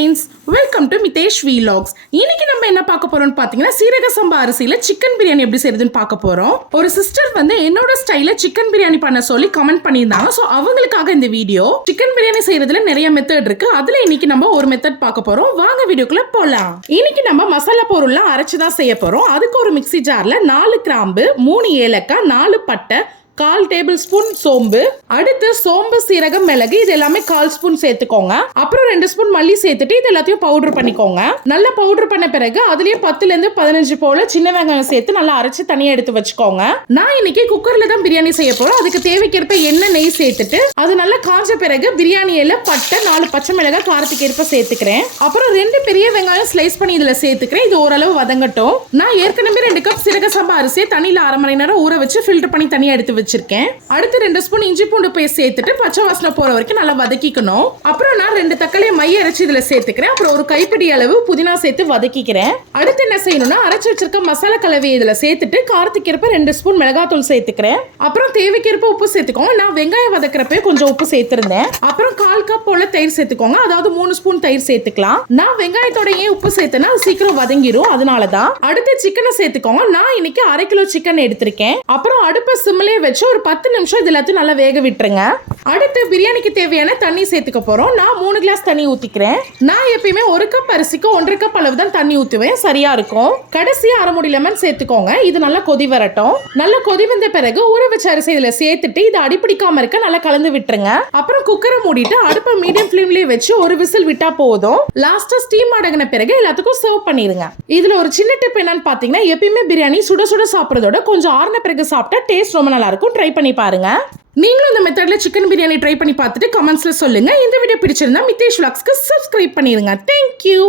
Friends welcome to Mithesh vlogs இன்னைக்கு நம்ம என்ன பார்க்க போறோம்னு பார்த்தீங்கன்னா சீரக சம்பா அரிசியில சிக்கன் பிரியாணி எப்படி செய்யறதுன்னு பார்க்க போறோம். ஒரு சிஸ்டர் வந்து என்னோட ஸ்டைல சிக்கன் பிரியாணி பண்ண சொல்லி கமெண்ட் பண்ணியிருந்தாங்க. ஸோ அவங்களுக்காக இந்த வீடியோ சிக்கன் பிரியாணி செய்யறதுல நிறைய மெத்தட் இருக்கு. அதுல இன்னைக்கு நம்ம ஒரு மெத்தட் பார்க்க போறோம். வாங்க வீடியோக்குள்ள போலாம். இன்னைக்கு நம்ம மசாலா பொருள்லாம் அரைச்சு தான் செய்ய போறோம். அதுக்கு ஒரு மிக்ஸி ஜார்ல நாலு கிராம்பு மூணு ஏலக்காய் நாலு பட்டை கால் டேபிள் ஸ்பூன் சோம்பு அடுத்து சோம்பு சீரகம் மிளகு இது எல்லாமே கால் ஸ்பூன் சேர்த்துக்கோங்க. அப்புறம் ரெண்டு ஸ்பூன் மல்லி சேர்த்துட்டு இது எல்லாத்தையும் பவுடர் பண்ணிக்கோங்க. நல்லா பவுடர் பண்ண பிறகு அதுலயே பத்துல இருந்து பதினஞ்சு போல சின்ன வெங்காயம் சேர்த்து நல்லா அரைச்சு தனியா எடுத்து வச்சுக்கோங்க. நான் இன்னைக்கு குக்கர்ல தான் பிரியாணி செய்ய போறோம். அதுக்கு தேவைக்கேற்ப எண்ணெய் நெய் சேர்த்துட்டு அது நல்லா காஞ்ச பிறகு பிரியாணி பட்டை நாலு பச்சை மிளகாய் காரத்துக்கு ஏற்ப சேர்த்துக்கிறேன். அப்புறம் ரெண்டு பெரிய வெங்காயம் ஸ்லைஸ் பண்ணி இதுல சேர்த்துக்கிறேன். இது ஓரளவு வதங்கட்டும். நான் ஏற்கனவே ரெண்டு கப் சிறக சம்பா அரிசியை தண்ணியில அரை மணி நேரம் ஊற வச்சு ஃபில்டர் பண்ணி தனியா எடுத்து வச்சிருக்கேன். அடுத்து ரெண்டு ஸ்பூன் இஞ்சி பூண்டு பேஸ்ட் சேர்த்துட்டு பச்சை வாசனை போற வரைக்கும் நல்லா வதக்கிக்கணும். அப்புறம் நான் ரெண்டு தக்காளியை மைய அரைச்சி இதுல சேர்த்துக்கிறேன். அப்புறம் ஒரு கைப்பிடி அளவு புதினா சேர்த்து வதக்கிக்கிறேன். அடுத்து என்ன செய்யணும்னா அரைச்சி வச்சிருக்க மசாலா கலவையை இதுல சேர்த்துட்டு கார்த்திக்கிறப்ப ரெண்டு ஸ்பூன் மிளகாத்தூள் சேர்த்துக்கிறேன். அப்புறம் தேவைக்கேற்ப உப்பு சேர்த்துக்கோங்க. நான் வெங்காயம் வதக்கிறப்ப கொஞ்சம் உப்பு சேர்த்திருந்தேன். அப்புறம் கால் கப் போல தயிர் சேர்த்துக்கோங்க. அதாவது மூணு ஸ்பூன் தயிர் சேர்த்துக்கலாம். நான் வெங்காயத்தோட ஏன் உப்பு சேர்த்தேன்னா சீக்கிரம் வதங்கிரும். அதனாலதான். அடுத்து சிக்கனை சேர்த்துக்கோங்க. நான் இன்னைக்கு அரை கிலோ சிக்கன் எடுத்திருக்கேன். அப்புறம் அடுப்பை சிம்மிலே வச்சு ஒரு பத்து நிமிஷம் இது எல்லாத்தையும் நல்லா வேக விட்டுருங்க. அடுத்து பிரியாணிக்கு தேவையான தண்ணி சேர்த்துக்க போறோம். நான் மூணு கிளாஸ் தண்ணி ஊத்திக்கிறேன். நான் எப்பயுமே ஒரு கப் அரிசிக்கு ஒன்றரை கப் அளவு தான் தண்ணி ஊத்துவேன். சரியா இருக்கும். கடைசியா அரை முடி லெமன் சேர்த்துக்கோங்க. இது நல்லா கொதி வரட்டும். நல்லா கொதி வந்த பிறகு ஊற வச்ச அரிசி இதுல சேர்த்துட்டு இது அடிப்பிடிக்காம இருக்க நல்லா கலந்து விட்டுருங்க. அப்புறம் குக்கரை மூடிட்டு அடுப்பை மீடியம் ஃப்ளேம்லயே வச்சு ஒரு விசில் விட்டா போதும். லாஸ்டா ஸ்டீம் அடங்கின பிறகு எல்லாத்துக்கும் சர்வ் பண்ணிருங்க இதுல ஒரு சின்ன டிப் என்னன்னு பாத்தீங்கன்னா எப்பயுமே பிரியாணி சுட சுட சாப்பிடுறதோட கொஞ்சம் ஆறுன பிறகு சாப்பிட்டா டேஸ்ட் ரொம்ப நல்லா இருக்கும். ட்ரை பண்ணி பாருங்க. நீங்களும் இந்த மெத்தடில் சிக்கன் பிரியாணி ட்ரை பண்ணி பார்த்துட்டு கமெண்ட்ஸில் சொல்லுங்கள் இந்த வீடியோ பிடிச்சிருந்தா மித்தேஷ் vlogsக்கு சப்ஸ்கிரைப் பண்ணிடுங்க. Thank you